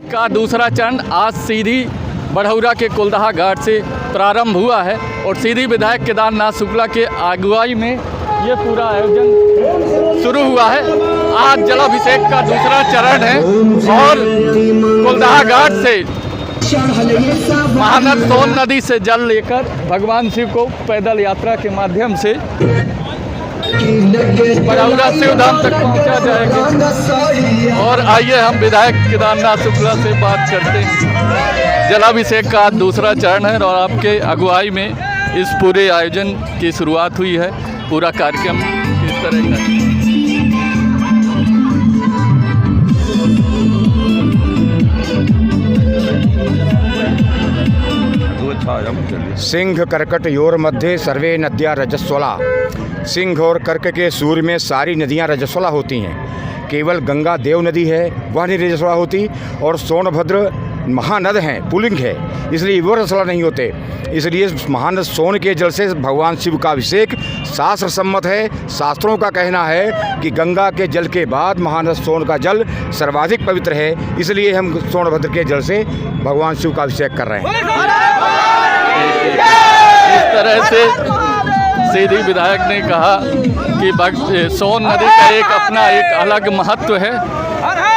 का दूसरा चरण आज सीधी बढ़ौरा के कुलदहा घाट से प्रारंभ हुआ है और सीधी विधायक केदारनाथ शुक्ला के अगुवाई में ये पूरा आयोजन शुरू हुआ है। आज जलाभिषेक का दूसरा चरण है और कुलदहा घाट से महानद सोन नदी से जल लेकर भगवान शिव को पैदल यात्रा के माध्यम से बढ़ौरा शिवधाम तक पहुंचा जाएगा। और आइए हम विधायक केदारनाथ शुक्ला से बात करते हैं। जलाभिषेक का दूसरा चरण है और आपके अगुवाई में इस पूरे आयोजन की शुरुआत हुई है। पूरा कार्यक्रम किस तरह का है? सिंह कर्कट योर मध्य सर्वे नद्याँ रजस्वला। सिंह और कर्क के सूर्य में सारी नदियाँ रजस्वला होती हैं। केवल गंगा देव नदी है वह नहीं रजस्वला होती, और सोनभद्र महानद हैं, पुलिंग है, इसलिए वो रजस्वला नहीं होते। इसलिए महानद सोन के जल से भगवान शिव का अभिषेक शास्त्र सम्मत है। शास्त्रों का कहना है कि गंगा के जल के बाद महानद सोन का जल सर्वाधिक पवित्र है, इसलिए हम सोनभद्र के जल से भगवान शिव का अभिषेक कर रहे हैं। इस तरह से सीधी विधायक ने कहा कि सोन नदी का अपना एक अलग महत्व है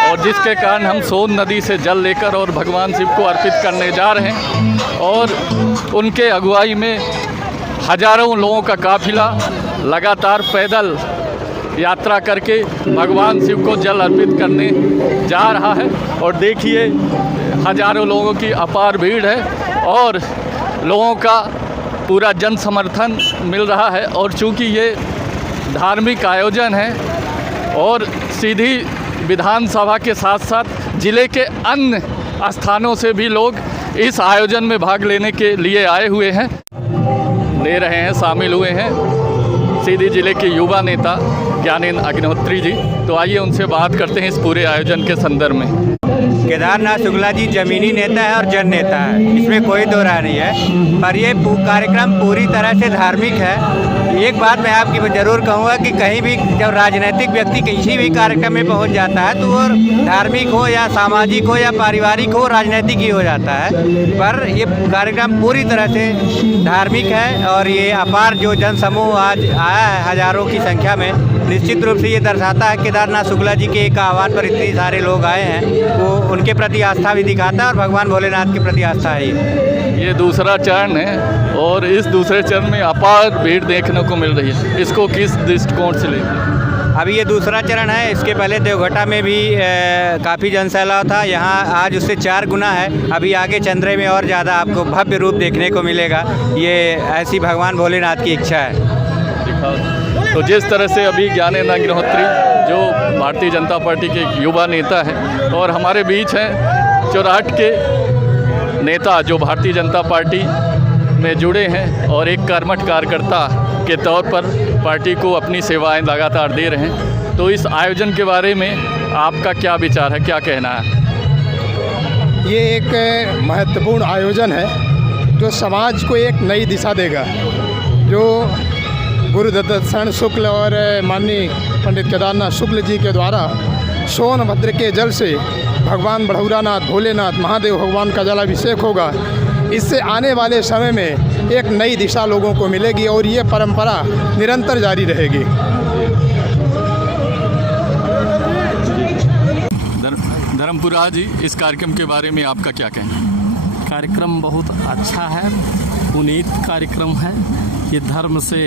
और जिसके कारण हम सोन नदी से जल लेकर और भगवान शिव को अर्पित करने जा रहे हैं। और उनके अगुवाई में हजारों लोगों का काफिला लगातार पैदल यात्रा करके भगवान शिव को जल अर्पित करने जा रहा है। और देखिए हजारों लोगों की अपार भीड़ है और लोगों का पूरा जन समर्थन मिल रहा है। और चूंकि ये धार्मिक आयोजन है और सीधी विधानसभा के साथ साथ ज़िले के अन्य स्थानों से भी लोग इस आयोजन में भाग लेने के लिए आए हुए हैं, ले रहे हैं, शामिल हुए हैं सीधी ज़िले के युवा नेता ज्ञानेंद्र अग्निहोत्री जी। तो आइए उनसे बात करते हैं इस पूरे आयोजन के संदर्भ में। केदारनाथ शुक्ला जी जमीनी नेता है और जन नेता है, इसमें कोई दो राय नहीं है। पर ये कार्यक्रम पूरी तरह से धार्मिक है। एक बात मैं आपकी ज़रूर कहूँगा कि कहीं भी जब राजनीतिक व्यक्ति किसी भी कार्यक्रम में पहुँच जाता है तो वो धार्मिक हो या सामाजिक हो या पारिवारिक हो, राजनीतिक ही हो जाता है। पर ये कार्यक्रम पूरी तरह से धार्मिक है और ये अपार जो जन समूह आज आया है हजारों की संख्या में, निश्चित रूप से ये दर्शाता है केदारनाथ शुक्ला जी के एक आह्वान पर इतने सारे लोग आए हैं, वो उनके प्रति आस्था भी दिखाता है और भगवान भोलेनाथ के प्रति आस्था है। ये दूसरा चरण है और इस दूसरे चरण में अपार भीड़ देखने को मिल रही है। इसको किस दृष्टिकोण से लेते हैं? अभी ये दूसरा चरण है। इसके पहले देवघटा में भी काफ़ी जनसैलाब था, यहाँ आज उससे 4 गुना है। अभी आगे चंद्रे में और ज़्यादा आपको भव्य रूप देखने को मिलेगा। ये ऐसी भगवान भोलेनाथ की इच्छा है। तो जिस तरह से अभी ज्ञानेंद्र अग्निहोत्री जो भारतीय जनता पार्टी के युवा नेता हैं और हमारे बीच हैं चौराहट के नेता जो भारतीय जनता पार्टी में जुड़े हैं और एक कर्मठ कार्यकर्ता के तौर पर पार्टी को अपनी सेवाएं लगातार दे रहे हैं, तो इस आयोजन के बारे में आपका क्या विचार है, क्या कहना है? ये एक महत्वपूर्ण आयोजन है जो समाज को एक नई दिशा देगा। जो गुरुदत्त शरण शुक्ल और माननीय पंडित केदारनाथ शुक्ल जी के द्वारा सोनभद्र के जल से भगवान बढ़ौरानाथ भोलेनाथ महादेव भगवान का जलाभिषेक होगा। इससे आने वाले समय में एक नई दिशा लोगों को मिलेगी और ये परंपरा निरंतर जारी रहेगी। धर्मपुरा जी, इस कार्यक्रम के बारे में आपका क्या कहना है? कार्यक्रम बहुत अच्छा है, पुनीत कार्यक्रम है। ये धर्म से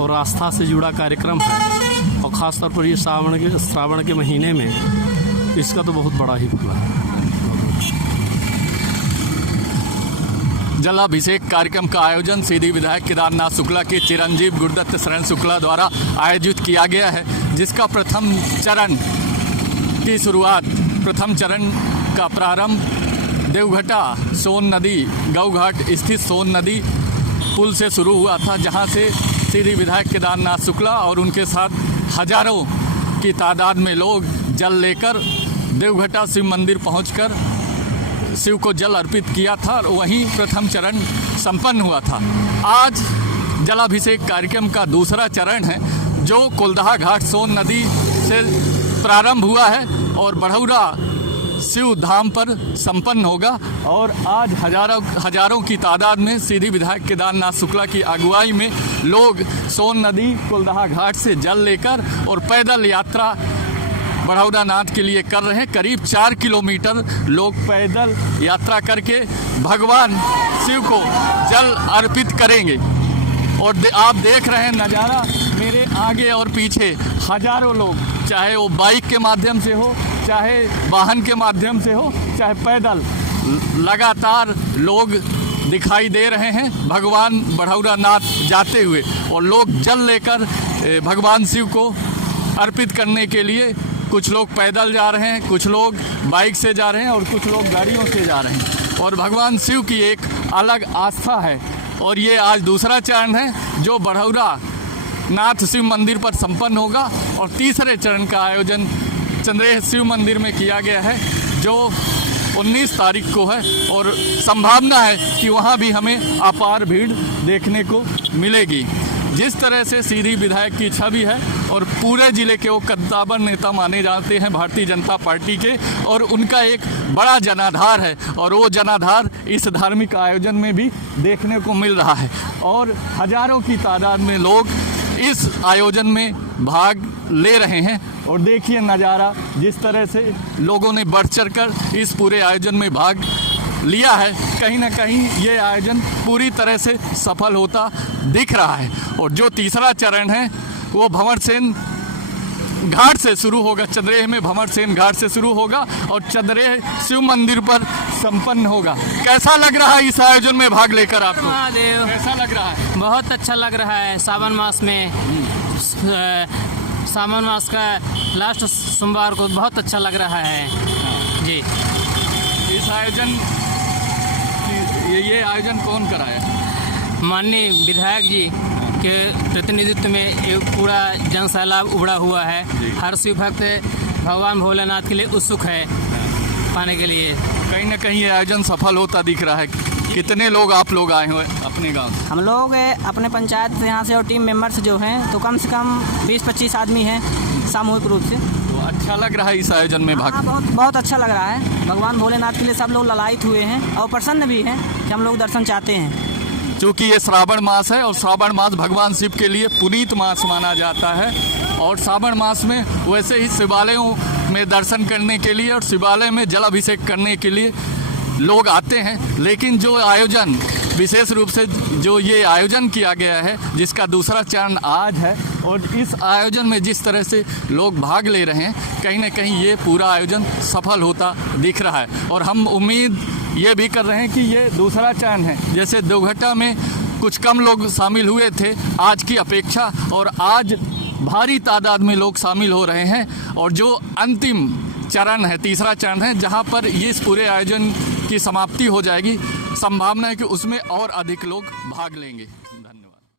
और आस्था से जुड़ा कार्यक्रम है और ख़ास तौर पर ये श्रावण के महीने में इसका तो बहुत बड़ा ही फल है। जलाभिषेक कार्यक्रम का आयोजन सीधी विधायक केदारनाथ शुक्ला के चिरंजीव गुरुदत्त शरण शुक्ला द्वारा आयोजित किया गया है, जिसका प्रथम चरण की शुरुआत, प्रथम चरण का प्रारंभ देवघटा सोन नदी गौघाट स्थित सोन नदी पुल से शुरू हुआ था, जहां से सीधी विधायक केदारनाथ शुक्ला और उनके साथ हजारों की तादाद में लोग जल लेकर देवघटा शिव मंदिर पहुंचकर शिव को जल अर्पित किया था और वहीं प्रथम चरण संपन्न हुआ था। आज जलाभिषेक कार्यक्रम का दूसरा चरण है जो कुलदहा घाट सोन नदी से प्रारंभ हुआ है और बढ़ौरा शिव धाम पर संपन्न होगा। और आज हजारों की तादाद में सीधी विधायक केदारनाथ शुक्ला की अगुवाई में लोग सोन नदी कुलदहा घाट से जल लेकर और पैदल यात्रा बढ़ौरा नाथ के लिए कर रहे हैं। करीब 4 किलोमीटर लोग पैदल यात्रा करके भगवान शिव को जल अर्पित करेंगे। और आप देख रहे हैं नज़ारा मेरे आगे और पीछे, हजारों लोग, चाहे वो बाइक के माध्यम से हो, चाहे वाहन के माध्यम से हो, चाहे पैदल, लगातार लोग दिखाई दे रहे हैं भगवान बढ़ौरा नाथ जाते हुए। और लोग जल लेकर भगवान शिव को अर्पित करने के लिए कुछ लोग पैदल जा रहे हैं, कुछ लोग बाइक से जा रहे हैं और कुछ लोग गाड़ियों से जा रहे हैं। और भगवान शिव की एक अलग आस्था है। और ये आज दूसरा चरण है जो बढ़ौरा नाथ शिव मंदिर पर संपन्न होगा। और तीसरे चरण का आयोजन चंद्रेह शिव मंदिर में किया गया है जो 19 तारीख को है। और संभावना है कि वहाँ भी हमें अपार भीड़ देखने को मिलेगी। जिस तरह से सीधी विधायक की छवि है और पूरे ज़िले के वो कद्दावर नेता माने जाते हैं भारतीय जनता पार्टी के, और उनका एक बड़ा जनाधार है। और वो जनाधार इस धार्मिक आयोजन में भी देखने को मिल रहा है। और हजारों की तादाद में लोग इस आयोजन में भाग ले रहे हैं। और देखिए नज़ारा, जिस तरह से लोगों ने बढ़ चढ़ कर इस पूरे आयोजन में भाग लिया है, कहीं ना कहीं ये आयोजन पूरी तरह से सफल होता दिख रहा है। और जो तीसरा चरण है वो भंवरसेन घाट से शुरू होगा, चंद्रेह में भंवरसेन घाट से शुरू होगा और चंद्रेह शिव मंदिर पर संपन्न होगा। कैसा लग रहा है इस आयोजन में भाग लेकर आपको? महादेव, कैसा लग रहा है? बहुत अच्छा लग रहा है। सावन मास में, सावन मास का लास्ट सोमवार को बहुत अच्छा लग रहा है जी। इस आयोजन ये आयोजन कौन कराया? माननीय विधायक जी के प्रतिनिधित्व में एक पूरा जन सैलाब उबड़ा हुआ है। हर शिव भक्त भगवान भोलेनाथ के लिए उत्सुक है पाने के लिए। कहीं ना कहीं ये आयोजन सफल होता दिख रहा है। कितने लोग आप लोग आए हुए अपने गांव? हम लोग अपने पंचायत से यहाँ से और टीम मेंबर्स जो हैं तो कम से कम 20-25 आदमी हैं सामूहिक रूप से। तो अच्छा लग रहा है इस आयोजन में भाग? हाँ, बहुत बहुत अच्छा लग रहा है। भगवान भोलेनाथ के लिए सब लोग ललायित हुए हैं और प्रसन्न भी हैं कि हम लोग दर्शन चाहते हैं। क्योंकि ये श्रावण मास है और श्रावण मास भगवान शिव के लिए पुनीत मास माना जाता है। और श्रावण मास में वैसे ही शिवालयों में दर्शन करने के लिए और शिवालय में जलाभिषेक करने के लिए लोग आते हैं। लेकिन जो आयोजन विशेष रूप से जो ये आयोजन किया गया है, जिसका दूसरा चरण आज है, और इस आयोजन में जिस तरह से लोग भाग ले रहे हैं, कहीं ना कहीं ये पूरा आयोजन सफल होता दिख रहा है। और हम उम्मीद ये भी कर रहे हैं कि ये दूसरा चरण है। जैसे देवघटा में कुछ कम लोग शामिल हुए थे आज की अपेक्षा, और आज भारी तादाद में लोग शामिल हो रहे हैं। और जो अंतिम चरण है, तीसरा चरण है, जहां पर ये इस पूरे आयोजन की समाप्ति हो जाएगी, संभावना है कि उसमें और अधिक लोग भाग लेंगे।